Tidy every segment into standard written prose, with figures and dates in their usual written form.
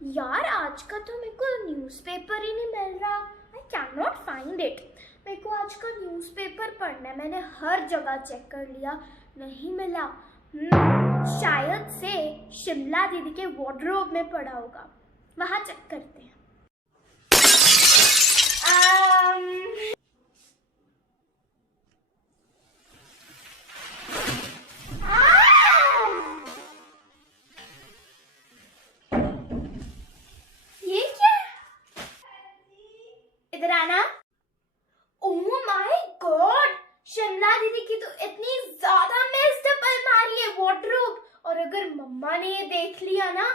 यार आज का तो मेरे को न्यूज़पेपर ही नहीं मिल रहा। I can not find it. मेरे को आज का न्यूज़पेपर पढ़ना है। मैंने हर जगह चेक कर लिया, नहीं मिला। शायद से शिमला दीदी के वार्डरोब में पड़ा होगा, वहाँ चेक करते हैं। इधर आना। ओह माय गॉड, शिमला दीदी की तो इतनी ज्यादा मेस्ड अप अलमारी है, वार्डरोब। और अगर मम्मा ने ये देख लिया ना,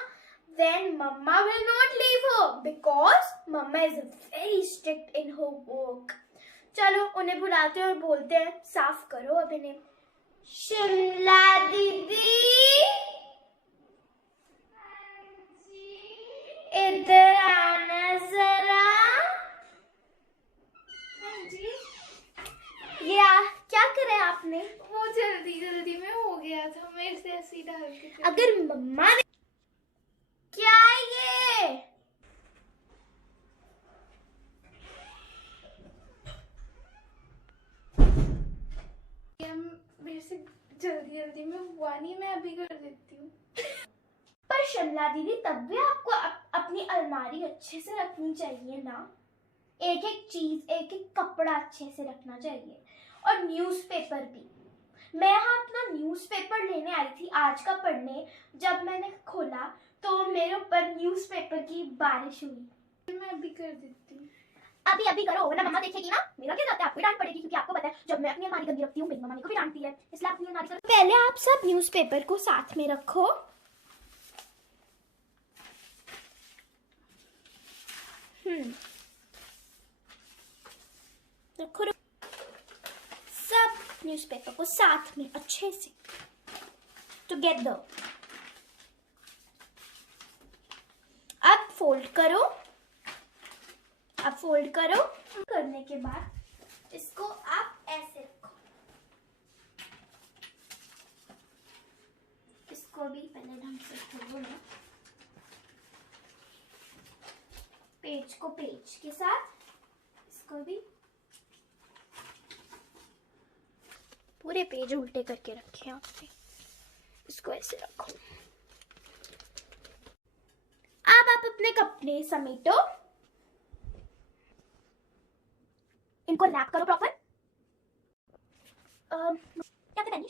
then mamma will not leave her because mamma is very strict in her work। चलो उन्हें बुलाते हैं और बोलते हैं साफ करो अब इन्हें। शिमला दीदी इधर आना जरा। क्या करे आपने? वो जल्दी में हो गया था, मेरे से ऐसे ही डाल के। अगर मम्मा ने क्या ये मेरे से जल्दी में हुआ नहीं, मैं अभी कर देती हूँ। पर शिमला दीदी तब भी आपको अपनी अलमारी अच्छे से रखनी चाहिए ना। एक एक चीज, एक एक कपड़ा अच्छे से रखना चाहिए। और न्यूज़पेपर भी। मैं यहाँ अपना न्यूज़पेपर लेने आई थी आज का पढ़ने। जब मैंने खोला तो मेरे ऊपर न्यूज़पेपर की बारिश हुई। मैं अभी कर देती हूँ। अभी करो वरना मम्मा देखेगी ना। मेरा क्या जाता है, आपको डांट पड़ेगी, क्योंकि आपको पता है जब मैं अपनी अलमारी गंदी रखती हूँ मेरी मम्मा को भी डांटती है। इसलिए अपनी अलमारी करो। पहले आप सब न्यूज़पेपर को साथ में रखो। रखो सब न्यूज़पेपर को साथ में अच्छे से टुगेदर। अब फोल्ड करो। करने के बाद इसको आप ऐसे रखो। इसको भी पहले ढंग से खोलो ना, पेज को पेज के साथ। इसको भी पूरे पेज उल्टे करके रखे आपने। इसको ऐसे रखो। अब आप अपने कपड़े समेटो, इनको रैप करो प्रॉपर। क्या करना है?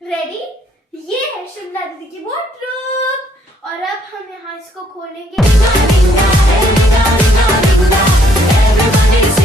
रेडी? ये है शिमला दीदी की वार्डरोब। और अब हम यहाँ इसको खोलेंगे।